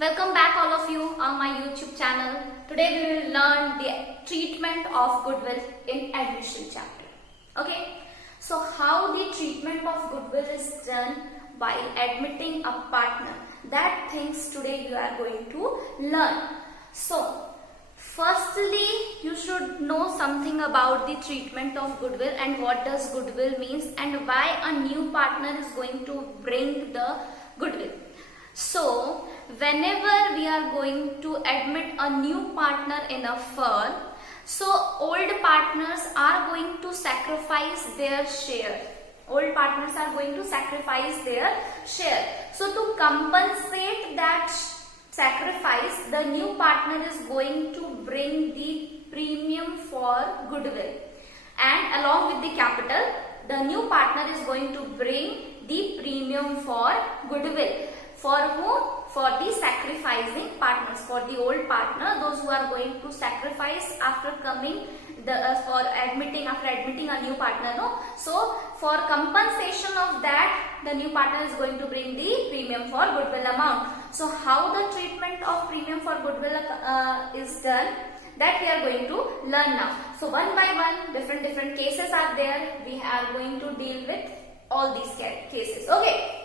Welcome back all of you on my YouTube channel. Today we will learn the treatment of goodwill in admission chapter. Okay, so how the treatment of goodwill is done while admitting a partner, that things today you are going to learn. So firstly, you should know something about the treatment of goodwill and what does goodwill means and why a new partner is going to bring the goodwill. So whenever we are going to admit a new partner in a firm, so old partners are going to sacrifice their share. Old partners are going to sacrifice their share. So to compensate that sacrifice, the new partner is going to bring the premium for goodwill. And along with the capital, the new partner is going to bring the premium for goodwill. For whom? For the sacrificing partners, for the old partner, those who are going to sacrifice after coming after admitting a new partner. No, so for compensation of that, the new partner is going to bring the premium for goodwill amount. So how the treatment of premium for goodwill is done, that we are going to learn now. So one by one, different cases are there. We are going to deal with all these cases. Okay.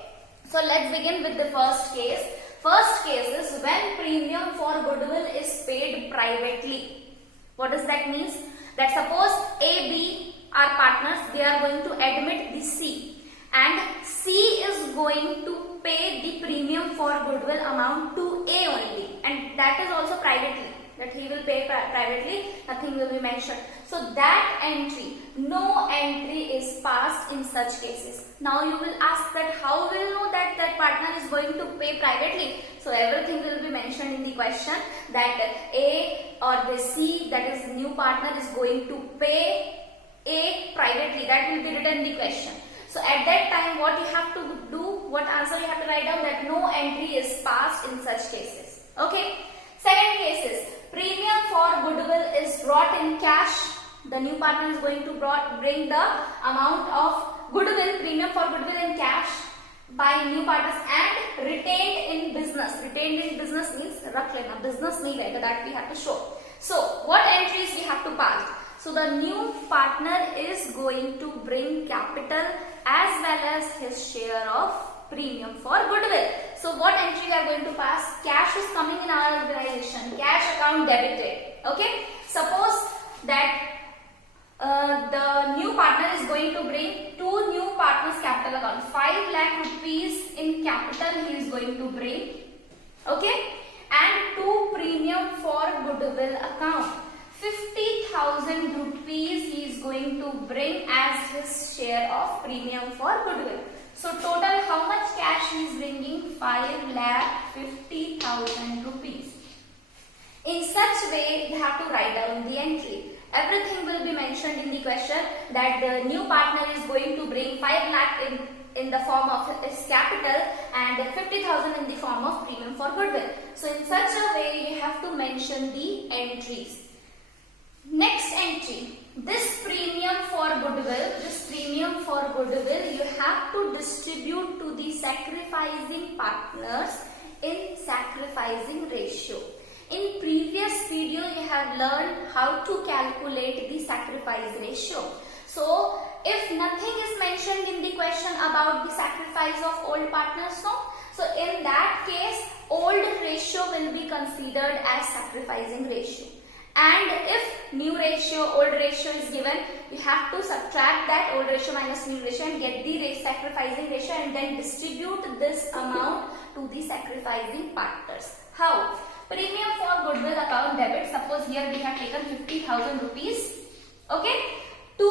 So let's begin with the first case. First case is when premium for goodwill is paid privately. What does that mean? That suppose A, B are partners, they are going to admit the C, and C is going to pay the premium for goodwill amount to A only, and that is also privately. That he will pay privately, nothing will be mentioned. So that entry, no entry is passed in such cases. Now you will ask that how will know that that partner is going to pay privately? So everything will be mentioned in the question that A or the C, that is new partner, is going to pay A privately. That will be written in the question. So at that time what you have to do, what answer you have to write down, that no entry is passed in such cases. Okay. Second case is premium for goodwill is brought in cash. The new partner is going to bring the amount of goodwill, premium for goodwill in cash by new partners and retained in business. Retained in business means rakh lena, business nahi rahega, that we have to show. So what entries we have to pass? So the new partner is going to bring capital as well as his share of premium for goodwill. So what entry we are going to pass? Cash is coming in our organization, cash account debited. Okay, suppose that the new partner is going to bring two new partners capital account, 5 lakh rupees in capital he is going to bring. Okay, and 2 premium for goodwill account, 50,000 rupees he is going to bring as his share of premium for goodwill. So total how much cash he is bringing? 5,50,000 rupees. In such way you have to write down the entry. Everything will be mentioned in the question that the new partner is going to bring 5 lakh in the form of his capital and 50,000 in the form of premium for goodwill. So in such a way you have to mention the entries. Next entry, this premium for goodwill you have to distribute to the sacrificing partners in sacrificing ratio. In previous video you have learned how to calculate the sacrifice ratio. So if nothing is mentioned in the question about the sacrifice of old partners, no? So in that case old ratio will be considered as sacrificing ratio. And if new ratio, old ratio is given, we have to subtract that old ratio minus new ratio and get the sacrificing ratio and then distribute this amount to the sacrificing partners. How? Premium for goodwill account debit. Suppose here we have taken 50,000 rupees. Okay, to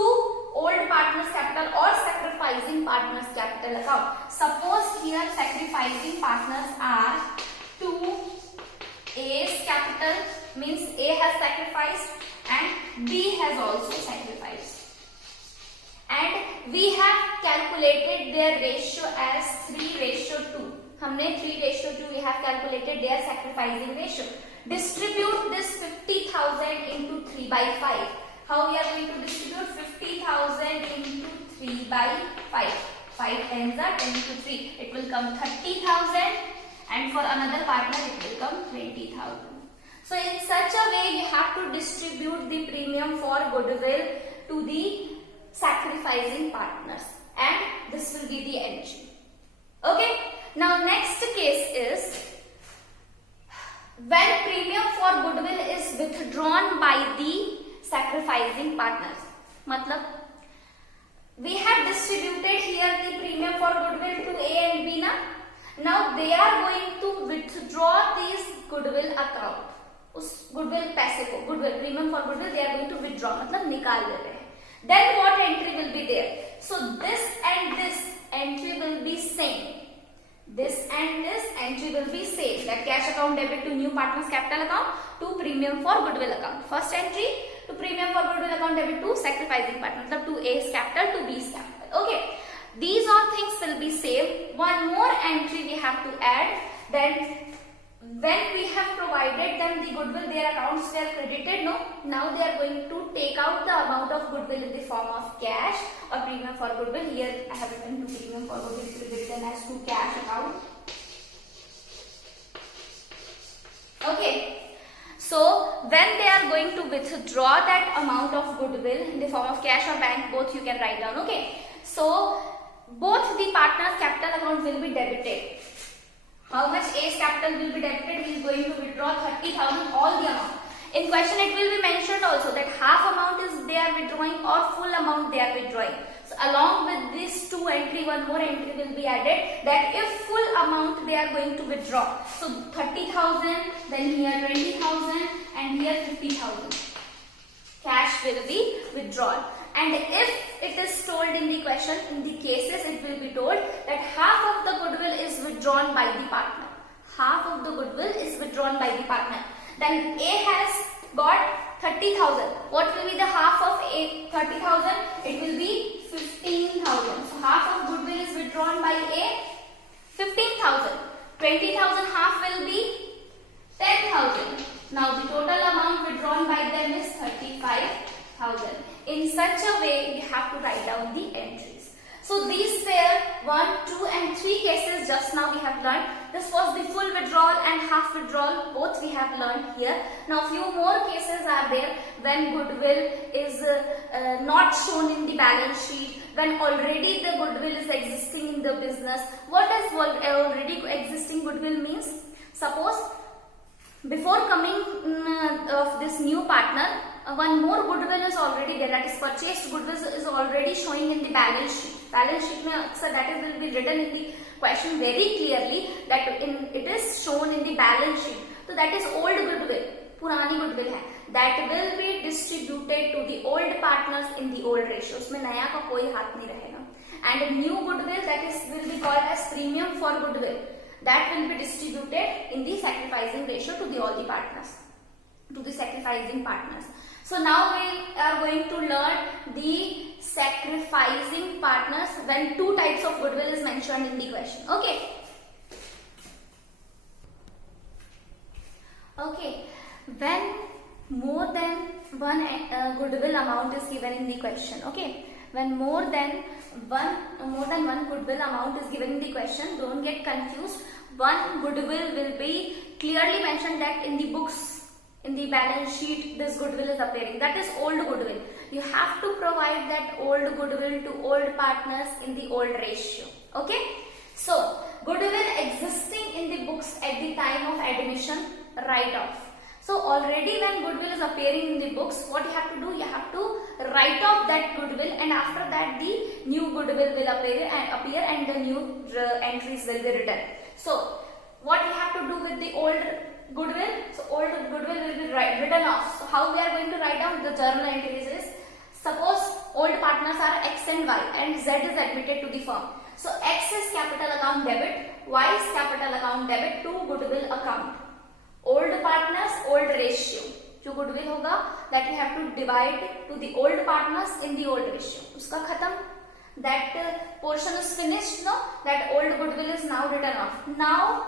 old partners capital or sacrificing partners capital account. Suppose here sacrificing partners are to A's capital, means A has sacrificed and B has also sacrificed, and we have calculated their ratio as 3:2. हमने 3:2 we have calculated their sacrificing ratio. Distribute this 50,000 into 3 by 5. How we are going to distribute 50,000 into 3 by 5? 5 tens are 10 into 3. It will come 30,000 and for another partner it will become 20,000. So in such a way, we have to distribute the premium for goodwill to the sacrificing partners, and this will be the entry. Okay. Now next case is when premium for goodwill is withdrawn by the sacrificing partners. मतलब we have distributed here the premium for goodwill to A and B na. Now they are going to withdraw this goodwill account. उस goodwill पैसे को, goodwill premium for goodwill they are going to withdraw, मतलब निकाल दे रहे हैं. Then what entry will be there? So this and this entry will be same. This and this entry will be same. That cash account debit to new partners capital account to premium for goodwill account. First entry to premium for goodwill account debit to sacrificing partner, मतलब to A's capital to B's capital. Okay. These all things will be same. One more entry we have to add. Then when we have provided them the goodwill, their accounts were credited. No, now they are going to take out the amount of goodwill in the form of cash or premium for goodwill. Here I have written to premium for goodwill, it will be written as to cash account. Okay. So when they are going to withdraw that amount of goodwill in the form of cash or bank, both you can write down. Okay. So both the partners' capital account will be debited. How much A's capital will be debited? He is going to withdraw 30,000, all the amount. In question it will be mentioned also that half amount is they are withdrawing or full amount they are withdrawing. So along with this two entry, one more entry will be added that if full amount they are going to withdraw. So 30,000, then here 20,000 and here 50,000. Cash will be withdrawn. And if it is told in the question, in the cases it will be told that half of the goodwill is withdrawn by the partner. Half of the goodwill is withdrawn by the partner. Then A has got 30,000. What will be the half of A 30,000? It will be 15,000. So half of goodwill is withdrawn by A, 15,000. 20,000 half will be 10,000. Now the total amount withdrawn by them is 35,000. In such a way, we have to write down the entries. So these were 1, 2 and 3 cases just now we have learned. This was the full withdrawal and half withdrawal, both we have learned here. Now few more cases are there when goodwill is not shown in the balance sheet, when already the goodwill is existing in the business. What does already existing goodwill means? Suppose before coming of this new partner, one more goodwill is already there, that is purchased goodwill is already showing in the balance sheet. Balance sheet mein aksar that is will be written in the question very clearly that it is shown in the balance sheet. So that is old goodwill, purani goodwill hai, that will be distributed to the old partners in the old ratio. Usme naya ka koi haath nahi rahega. And a new goodwill, that is will be called as premium for goodwill, that will be distributed in the sacrificing ratio to the all the partners, to the sacrificing partners. So now we are going to learn the sacrificing partners when two types of goodwill is mentioned in the question. Okay. Okay. When more than one goodwill amount is given in the question. Okay. When more than one goodwill amount is given in the question, don't get confused. One goodwill will be clearly mentioned that in the books, in the balance sheet, this goodwill is appearing. That is old goodwill. You have to provide that old goodwill to old partners in the old ratio. Okay. So goodwill existing in the books at the time of admission, write off. So already when goodwill is appearing in the books, what you have to do? You have to write off that goodwill, and after that the new goodwill will appear and the new entries will be written. So what you have to do with the old goodwill? So old goodwill will be written off. So how we are going to write down the journal entries is, suppose old partners are X and Y and Z is admitted to the firm. So X is capital account debit, Y is capital account debit to goodwill account. Old partners, old ratio. जो goodwill होगा, that we have to divide to the old partners in the old ratio. उसका खत्म. That portion is finished. No, that old goodwill is now written off. Now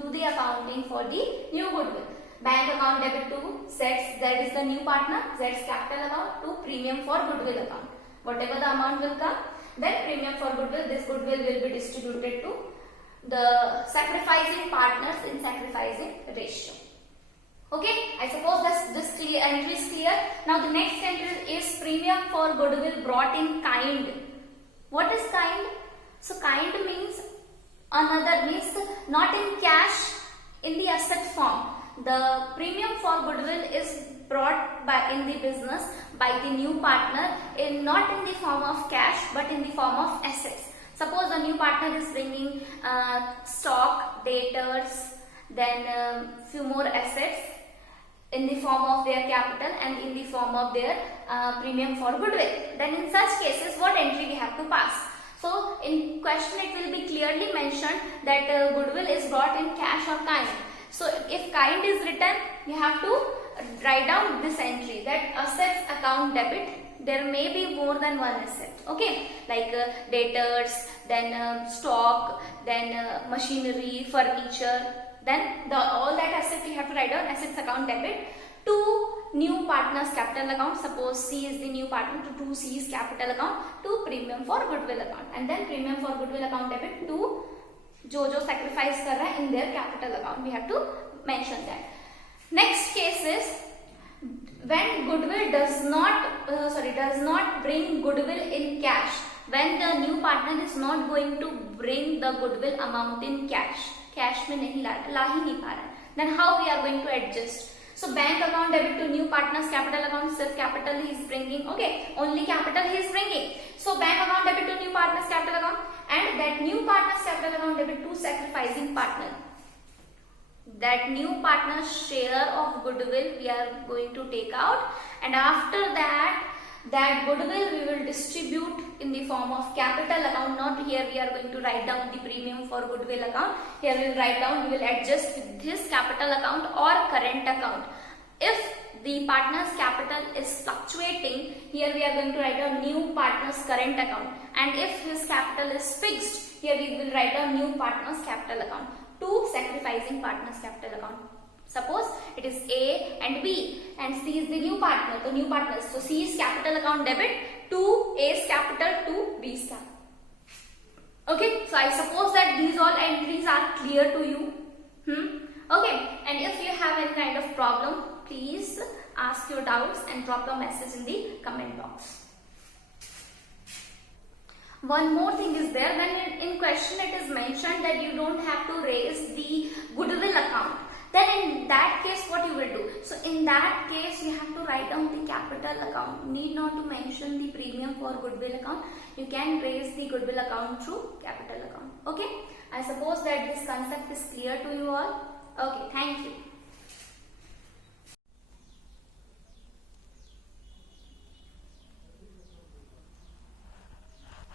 do the accounting for the new goodwill. Bank account debit to Z, that is the new partner, Z's capital account to premium for goodwill account. Whatever the amount will come, then premium for goodwill, this goodwill will be distributed to the sacrificing partners in sacrificing ratio. Okay, I suppose this entry is clear. Now the next entry is premium for goodwill brought in kind. What is kind? So kind means not in cash, in the asset form. The premium for goodwill is brought in the business by the new partner not in the form of cash but in the form of assets. Suppose the new partner is bringing stock, debtors, then few more assets in the form of their capital and in the form of their premium for goodwill. Then in such cases, what entry we have to pass? So in question it will be clearly mentioned that goodwill is brought in cash or kind. So if kind is written, you have to write down this entry, that assets account debit. There may be more than one asset, okay, like debtors, then stock, then machinery, furniture, then all that asset you have to write down assets account debit to new partners capital account. Suppose C is the new partner, to C is capital account, to premium for goodwill account, and then premium for goodwill account debit to जो sacrifice कर रहा है in their capital account. We have to mention that. Next case is when goodwill does not bring goodwill in cash. When the new partner is not going to bring the goodwill amount in cash में नहीं ला ही नहीं पा रहा है, then how we are going to adjust? So bank account debit to new partner's capital account, सिर्फ capital he is bringing, okay, only capital he is bringing. So bank account debit to new partner's capital account, and that new partner's capital account debit to sacrificing partner. That new partner's share of goodwill we are going to take out, and after that goodwill we will distribute in the form of capital account. Not here we are going to write down the premium for goodwill account. Here we will write down, we will adjust with this capital account or current account. If the partner's capital is fluctuating, here we are going to write down new partner's current account, and if his capital is fixed, here we will write down new partner's capital account to sacrificing partner's capital account. Suppose it is A and B and C is the new partner, the new partners. So C is capital account debit to A's capital to B's capital. Okay, so I suppose that these all entries are clear to you. Okay, and if you have any kind of problem, please ask your doubts and drop the message in the comment box. One more thing is there, when in question it is mentioned that you don't have to raise the goodwill account. Then in that case what you will do? So in that case you have to write down the capital account. Need not to mention the premium for goodwill account. You can raise the goodwill account through capital account. Okay, I suppose that this concept is clear to you all. Okay, thank you.